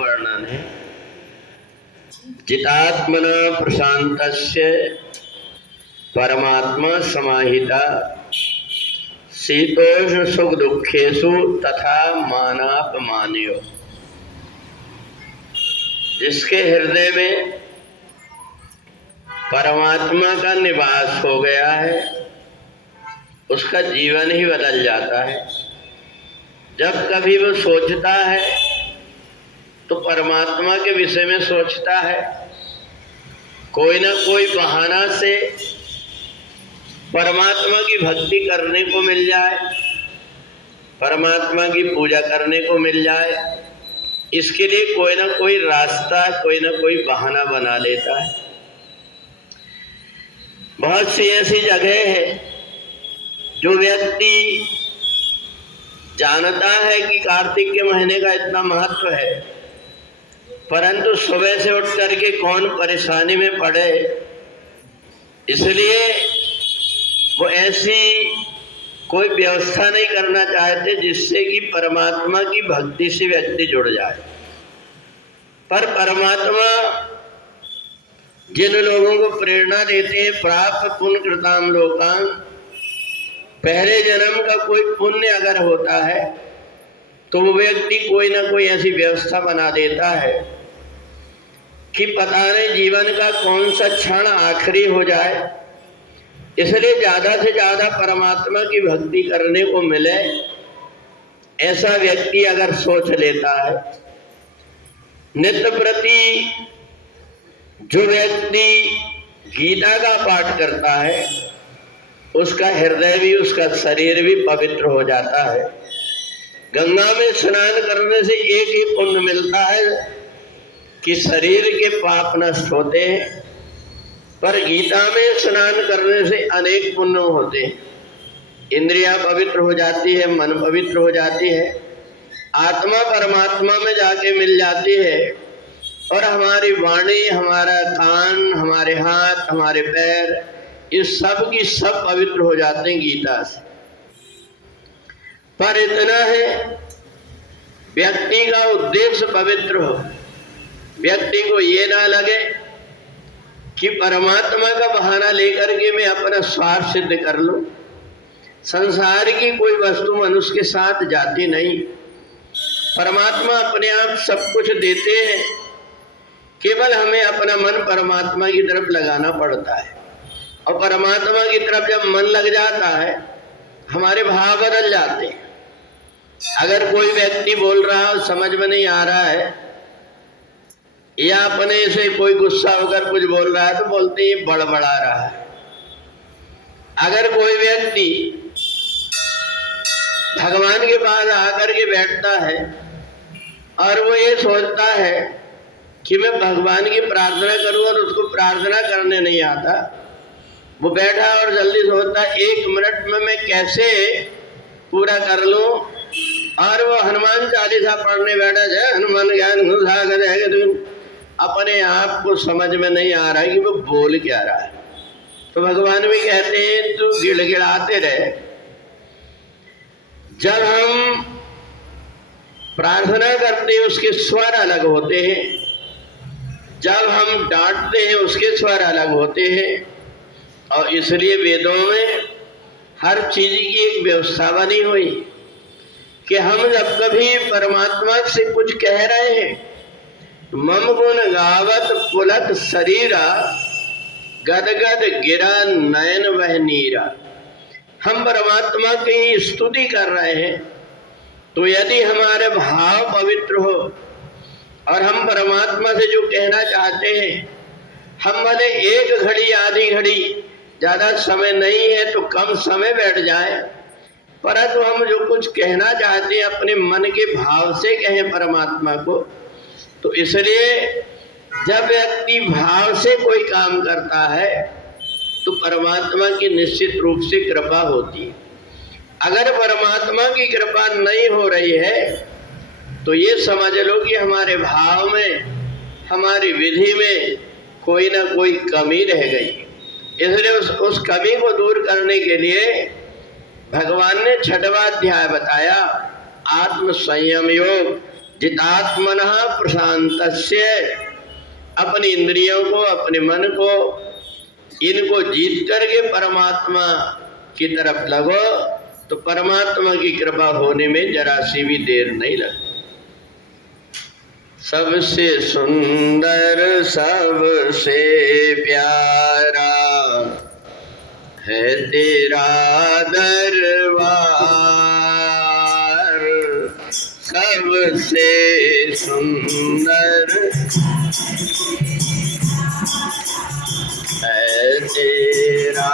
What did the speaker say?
वर्णन है। जितात्मना प्रशांतस्य परमात्मा समाहिता शीतोष्ण सुख दुखेषु तथा मानापमानयो। जिसके हृदय में परमात्मा का निवास हो गया है उसका जीवन ही बदल जाता है। जब कभी वो सोचता है तो परमात्मा के विषय में सोचता है, कोई ना कोई बहाना से परमात्मा की भक्ति करने को मिल जाए, परमात्मा की पूजा करने को मिल जाए, इसके लिए कोई ना कोई रास्ता, कोई ना कोई बहाना बना लेता है। बहुत सी ऐसी जगह है जो व्यक्ति जानता है कि कार्तिक के महीने का इतना महत्व है, परंतु सुबह से उठ करके कौन परेशानी में पड़े, इसलिए वो ऐसी कोई व्यवस्था नहीं करना चाहते जिससे कि परमात्मा की भक्ति से व्यक्ति जुड़ जाए। पर परमात्मा जिन लोगों को प्रेरणा देते हैं, प्राप्त पुण्य कृताम लोकान, पहले जन्म का कोई पुण्य अगर होता है तो वो व्यक्ति कोई ना कोई ऐसी व्यवस्था बना देता है कि पता नहीं जीवन का कौन सा क्षण आखिरी हो जाए, इसलिए ज्यादा से ज्यादा परमात्मा की भक्ति करने को मिले, ऐसा व्यक्ति अगर सोच लेता है। नित्य प्रति जो व्यक्ति गीता का पाठ करता है उसका हृदय भी, उसका शरीर भी पवित्र हो जाता है। गंगा में स्नान करने से एक ही पुण्य मिलता है कि शरीर के पाप नष्ट होते हैं, पर गीता में स्नान करने से अनेक पुण्य होते हैं। इंद्रियां पवित्र हो जाती है, मन पवित्र हो जाती है, आत्मा परमात्मा में जाके मिल जाती है, और हमारी वाणी, हमारा कान, हमारे हाथ, हमारे पैर, इस सब की सब पवित्र हो जाते हैं गीता से। पर इतना है, व्यक्ति का उद्देश्य पवित्र हो, व्यक्ति को ये ना लगे कि परमात्मा का बहाना लेकर के मैं अपना स्वार्थ सिद्ध कर लूं। संसार की कोई वस्तु मनुष्य के साथ जाती नहीं, परमात्मा अपने आप सब कुछ देते हैं, केवल हमें अपना मन परमात्मा की तरफ लगाना पड़ता है। और परमात्मा की तरफ जब मन लग जाता है हमारे भाव बदल जाते हैं। अगर कोई व्यक्ति बोल रहा है समझ में नहीं आ रहा है, या अपने से कोई गुस्सा होकर कुछ बोल रहा है तो बोलते हैं बड़बड़ा रहा है। अगर कोई व्यक्ति भगवान के पास आकर के बैठता है और वो ये सोचता है कि मैं भगवान की प्रार्थना करूं और उसको प्रार्थना करने नहीं आता, वो बैठा और जल्दी सोचता है 1 मिनट में मैं कैसे पूरा कर लूं, और वो हनुमान चालीसा पढ़ने बैठा है, हनुमान ज्ञान गुण सागर है, तो अपने आप को समझ में नहीं आ रहा है कि वो बोल क्या रहा है। तो भगवान भी कहते हैं तू गिड़गिड़ाते रहे। जब हम प्रार्थना करते हैं उसके स्वर अलग होते हैं, जब हम डांटते हैं उसके स्वर अलग होते हैं, और इसलिए वेदों में हर चीज की एक व्यवस्था बनी हुई कि हम जब कभी परमात्मा से कुछ कह रहे हैं, मम गुण गावत पुलत शरीरा गदगद गिरा नयन वह नीरा। हम परमात्मा की स्तुति कर रहे हैं तो यदि हमारे भाव पवित्र हो और हम परमात्मा से जो कहना चाहते हैं, हम भले 1 घड़ी आधी घड़ी, ज्यादा समय नहीं है तो कम समय बैठ जाए, परंतु हम जो कुछ कहना चाहते हैं अपने मन के भाव से कहें परमात्मा को। तो इसलिए जब व्यक्ति भाव से कोई काम करता है तो परमात्मा की निश्चित रूप से कृपा होती है। अगर परमात्मा की कृपा नहीं हो रही है तो ये समझ लो कि हमारे भाव में, हमारी विधि में कोई ना कोई कमी रह गई। इसलिए उस कमी को दूर करने के लिए भगवान ने 6वां अध्याय बताया, आत्म संयम योग, जितात्मनः प्रशांतस्य, अपनी इंद्रियों को, अपने मन को, इनको जीत करके परमात्मा की तरफ लगो तो परमात्मा की कृपा होने में जरा सी भी देर नहीं लगती। सबसे सुंदर सबसे प्यारा है तेरा दरबार, सबसे सुंदर है तेरा